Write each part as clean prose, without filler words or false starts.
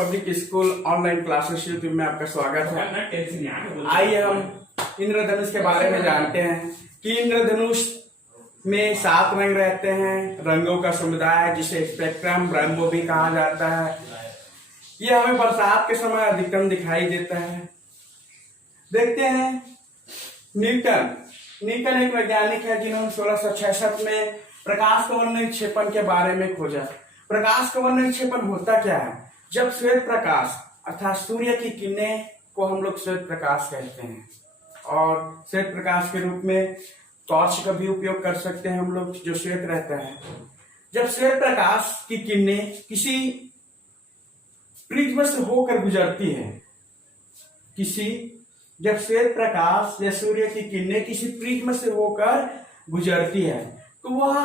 Public school online classes YouTube में आपका स्वागत है। आइए हम इंद्रधनुष के बारे में जानते हैं कि इंद्रधनुष में 7 रंग रहते हैं। रंगों का समुदाय जिसे स्पेक्ट्रम रेनबो भी कहा जाता है। यह हमें बरसात के समय अधिकतम दिखाई देता है। देखते हैं न्यूटन एक वैज्ञानिक है जिन्होंने 1666 में प्रकाश कवर्ण निक्षेपण के बारे में खोजा। प्रकाश कवर्ण निक्षेपण होता क्या है? जब श्वेत प्रकाश अर्थात सूर्य की किरणें को हम लोग श्वेत प्रकाश कहते हैं और श्वेत प्रकाश के रूप में टॉर्च का भी उपयोग कर सकते हैं हम लोग, जो श्वेत रहता है। जब श्वेत प्रकाश की किरणें किसी प्रिज्म से होकर गुजरती है, जब श्वेत प्रकाश या सूर्य की किरणें किसी प्रिज्म से होकर गुजरती है तो वह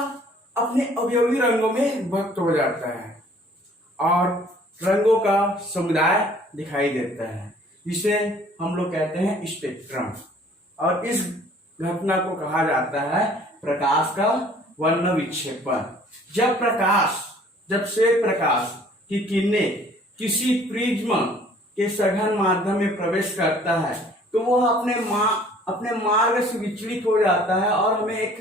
अपने अवयवी रंगों में विभक्त हो जाता है और रंगों का समुदाय दिखाई देता है, जिसे हम लोग कहते हैं स्पेक्ट्रम। और इस घटना को कहा जाता है प्रकाश का वर्ण विक्षेपण। जब श्वेत प्रकाश की किरणें किसी प्रिज्म के सघन माध्यम में प्रवेश करता है तो वह अपने मार्ग से विचलित हो जाता है और हमें एक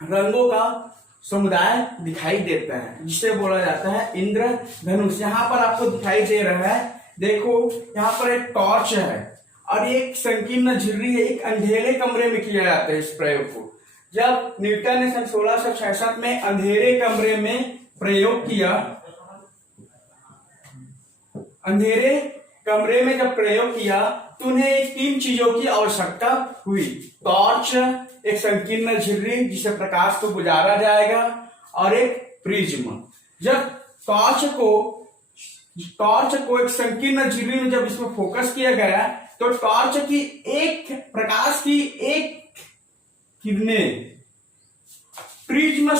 रंगों का समुदाय दिखाई देता है, जिसे बोला जाता है इंद्रधनुष। यहाँ पर आपको दिखाई दे रहा है, देखो यहाँ पर एक टॉर्च है और एक संकीर्ण झिर्री है। एक अंधेरे कमरे में किया जाता है इस प्रयोग को। जब न्यूटन ने सन 1666 में अंधेरे कमरे में प्रयोग किया, अंधेरे कमरे में जब प्रयोग किया तो उन्हें 3 चीजों की आवश्यकता हुई। टॉर्च, एक संकीर्ण झिर्री जिसे प्रकाश को गुजारा जाएगा और एक प्रिज्म। जब टॉर्च को एक संकीर्ण झिर्री में जब इसमें फोकस किया गया तो टॉर्च की प्रकाश की एक किरणें प्रिज्म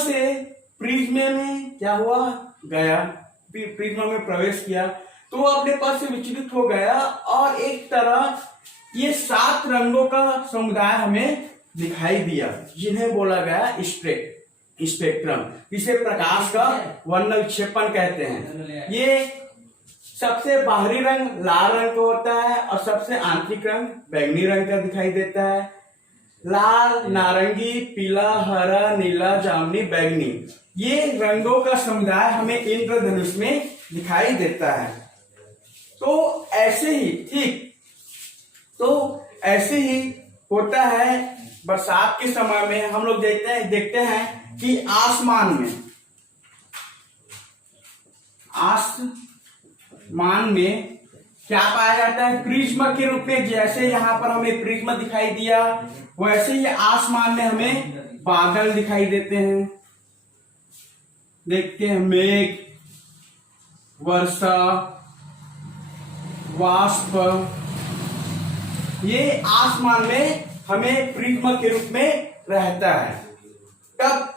में क्या हुआ गया, प्रिज्म में प्रवेश किया तो वो अपने पद से विचलित हो गया और एक तरह ये 7 रंगों का समुदाय हमें दिखाई दिया, जिन्हें बोला गया स्पेक्ट्रम, जिसे प्रकाश का वर्ण विक्षेपण कहते हैं। ये सबसे बाहरी रंग लाल रंग का होता है और सबसे आंतरिक रंग बैंगनी रंग का दिखाई देता है। लाल, नारंगी, पीला, हरा, नीला, जामुनी, बैंगनी, ये रंगों का समुदाय हमें इंद्रधनुष में दिखाई देता है। तो ऐसे ही होता है बरसात के समय में। हम लोग देखते हैं कि आसमान में क्या पाया जाता है? प्रिज्म के रूप में। जैसे यहाँ पर हमें प्रिज्म दिखाई दिया, वैसे ही आसमान में हमें बादल दिखाई देते हैं। देखते हैं मेघ, वर्षा, वाष्प, ये आसमान में हमें प्रिज्म के रूप में रहता है। तब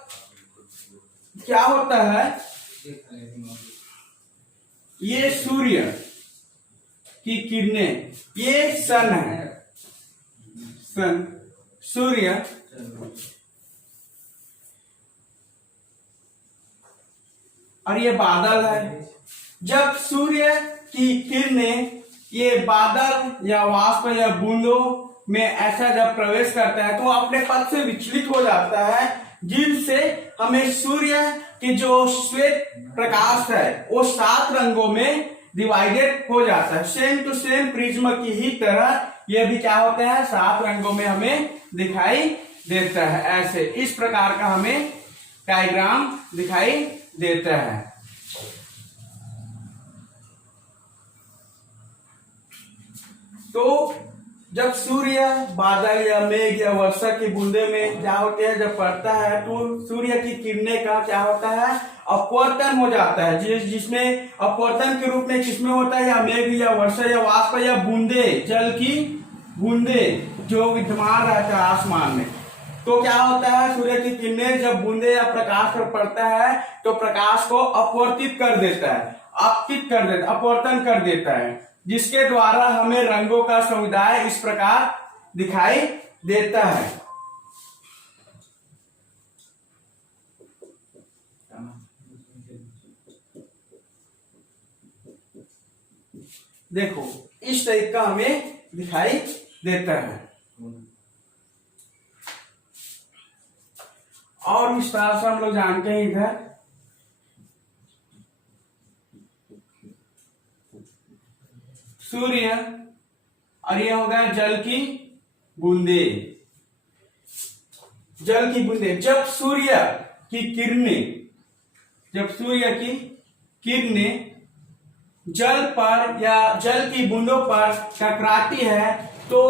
क्या होता है? ये सूर्य की किरणें, ये सन है, सूर्य और ये बादल है। जब सूर्य की किरणें ये बादल या वाष्प या बूंदों में ऐसा जब प्रवेश करता है तो अपने पथ से विचलित हो जाता है, जिनसे हमें सूर्य के जो श्वेत प्रकाश है वो 7 रंगों में डिवाइडेड हो जाता है। सेम टू सेम प्रिज्म की ही तरह यह भी क्या होता है, 7 रंगों में हमें दिखाई देता है। ऐसे इस प्रकार का हमें डायग्राम दिखाई देता है। तो जब सूर्य बादल या मेघ या वर्षा की बूंदे में क्या होते हैं, जब पड़ता है तो सूर्य की किरणें का क्या होता है, अपवर्तन हो जाता है। जिसमें अपवर्तन के रूप में किसमें होता है, या मेघ या वर्षा या वाष्प या बूंदे, जल की बूंदे जो विद्यमान रहता है आसमान में। तो क्या होता है, सूर्य की किरणें जब बूंदे या प्रकाश पर पड़ता है तो प्रकाश को अपवर्तित कर देता है, अपवर्तन कर देता है, जिसके द्वारा हमें रंगों का समुदाय इस प्रकार दिखाई देता है। देखो इस टाइप का हमें दिखाई देता है। और इस तरह से हम लोग जानते हैं इधर सूर्य, और ये हो गया जल की बूंदे। जल की बूंदे, जब सूर्य की किरणें जल पर या जल की बूंदों पर टकराती है तो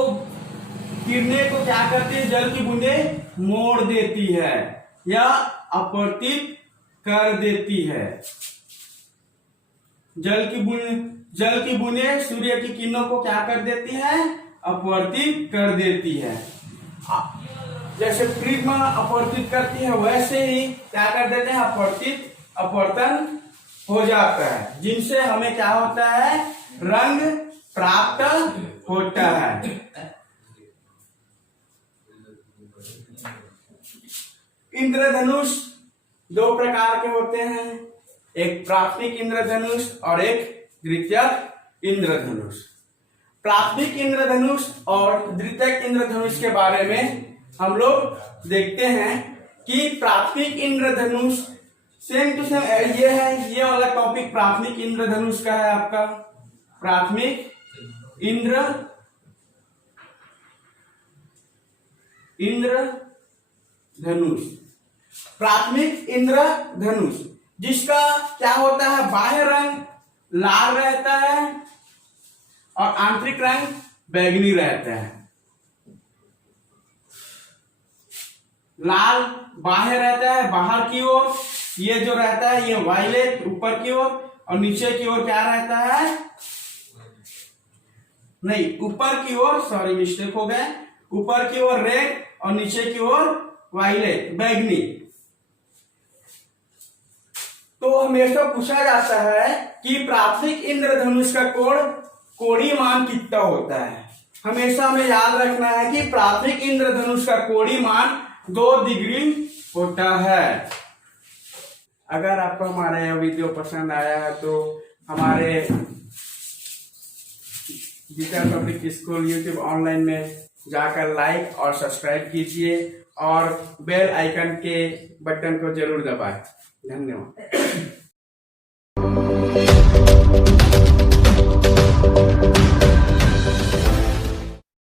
किरणें को क्या करती है, जल की बूंदें मोड़ देती है या अपवर्तित कर देती है। जल की बूंदें सूर्य की किरणों को क्या कर देती है, अपवर्तित कर देती है। जैसे प्रिज्म अपवर्तित करती है वैसे ही क्या कर देते हैं, अपवर्तन हो जाता है, जिनसे हमें क्या होता है, रंग प्राप्त होता है। इंद्रधनुष दो प्रकार के होते हैं, एक प्राथमिक इंद्रधनुष और एक द्वितीयक इंद्रधनुष। प्राथमिक इंद्रधनुष और द्वितीयक इंद्रधनुष के बारे में हम लोग देखते हैं कि प्राथमिक इंद्रधनुष सेम टू सेम ये है, ये वाला टॉपिक प्राथमिक इंद्रधनुष का है आपका। प्राथमिक इंद्रधनुष, प्राथमिक इंद्रधनुष जिसका क्या होता है, बाह्य रंग लाल रहता है और आंतरिक रंग बैंगनी रहता है। लाल बाह्य रहता है, बाहर की ओर ये जो रहता है ये वायलेट ऊपर की ओर, और नीचे की ओर क्या रहता है, नहीं ऊपर की ओर, सॉरी मिस्टेक हो गया, ऊपर की ओर रेड और नीचे की ओर वायलेट बैंगनी। तो हमेशा पूछा जाता है कि प्राथमिक इंद्रधनुष का कोणीय मान कितना होता है। हमेशा हमें याद रखना है कि प्राथमिक इंद्रधनुष का कोणीय मान 2 डिग्री होता है। अगर आपको हमारा यह वीडियो पसंद आया है तो हमारे Geeta public school YouTube online में जाकर लाइक और सब्सक्राइब कीजिए और बेल आइकन के बटन को जरूर दबाएं। धन्यवाद।